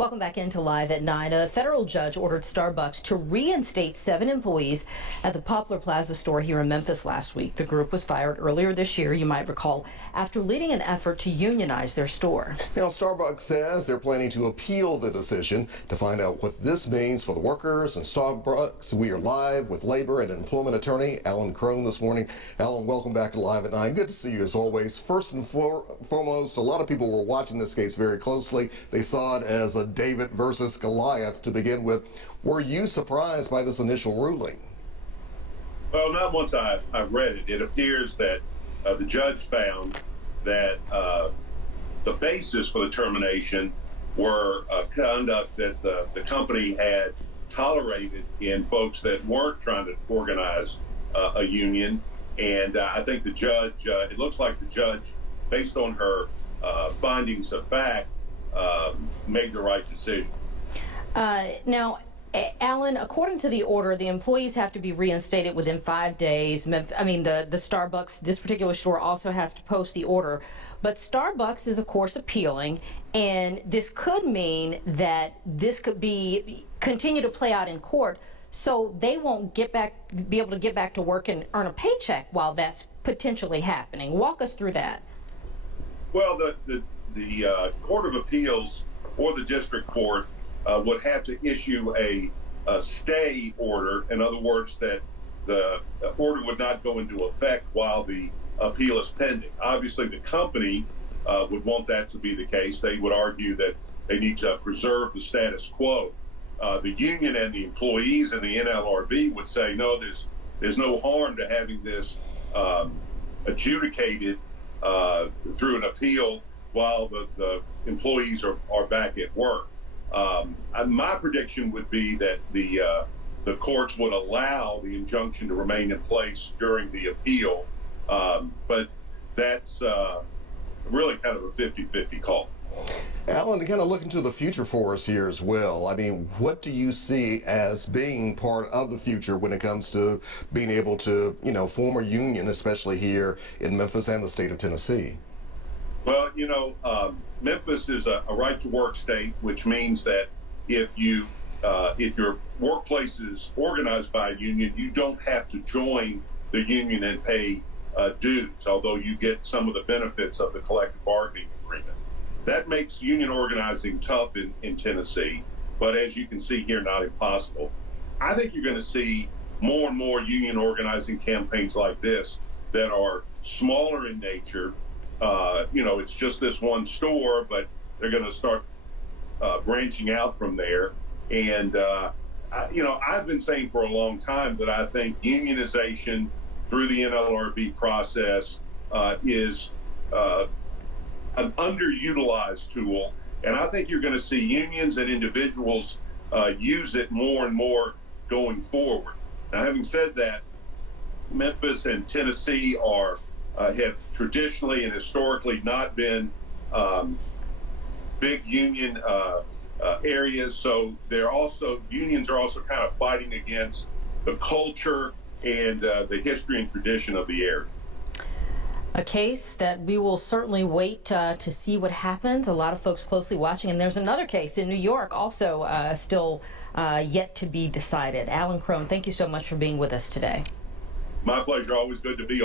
Welcome back into Live at 9. A federal judge ordered Starbucks to reinstate 7 employees at the Poplar Plaza store here in Memphis last week. The group was fired earlier this year, you might recall, after leading an effort to unionize their store. Now, Starbucks says they're planning to appeal the decision. To find out what this means for the workers and Starbucks, we are live with labor and employment attorney Alan Crone this morning. Alan, welcome back to Live at 9. Good to see you as always. First and foremost, a lot of people were watching this case very closely. They saw it as a David versus Goliath to begin with. Were you surprised by this initial ruling? Well, not once I read it. It appears that the judge found that the basis for the termination were conduct that the company had tolerated in folks that weren't trying to organize a union. And I think the judge, it looks like the judge, based on her findings of fact, made the right decision. Now, Alan, according to the order, the employees have to be reinstated within 5 days. I mean, the Starbucks, this particular store also has to post the order. But Starbucks is, of course, appealing, and this could mean that this could continue to play out in court, so they won't be able to get back to work and earn a paycheck while that's potentially happening. Walk us through that. Well, the Court of Appeals or the district court would have to issue a stay order. In other words, that the order would not go into effect while the appeal is pending. Obviously, the company would want that to be the case. They would argue that they need to preserve the status quo. The union and the employees and the NLRB would say, no, there's no harm to having this adjudicated through an appeal while the employees are back at work. My prediction would be that the courts would allow the injunction to remain in place during the appeal, but that's really kind of a 50-50 call. Alan, to kind of look into the future for us here as well, I mean, what do you see as being part of the future when it comes to being able to, form a union, especially here in Memphis and the state of Tennessee? Well, Memphis is a right-to-work state, which means that if your workplace is organized by a union, you don't have to join the union and pay dues, although you get some of the benefits of the collective bargaining agreement. That makes union organizing tough in Tennessee, but as you can see here, not impossible. I think you're going to see more and more union organizing campaigns like this that are smaller in nature. It's just this one store, but they're going to start branching out from there. And, I've been saying for a long time that I think unionization through the NLRB process is an underutilized tool. And I think you're going to see unions and individuals use it more and more going forward. Now, having said that, Memphis and Tennessee have traditionally and historically not been big union areas, so unions are also kind of fighting against the culture and the history and tradition of the area. A case that we will certainly wait to see what happens. A lot of folks closely watching, and there's another case in New York also still yet to be decided. Alan Crone, thank you so much for being with us today. My pleasure. Always good to be on.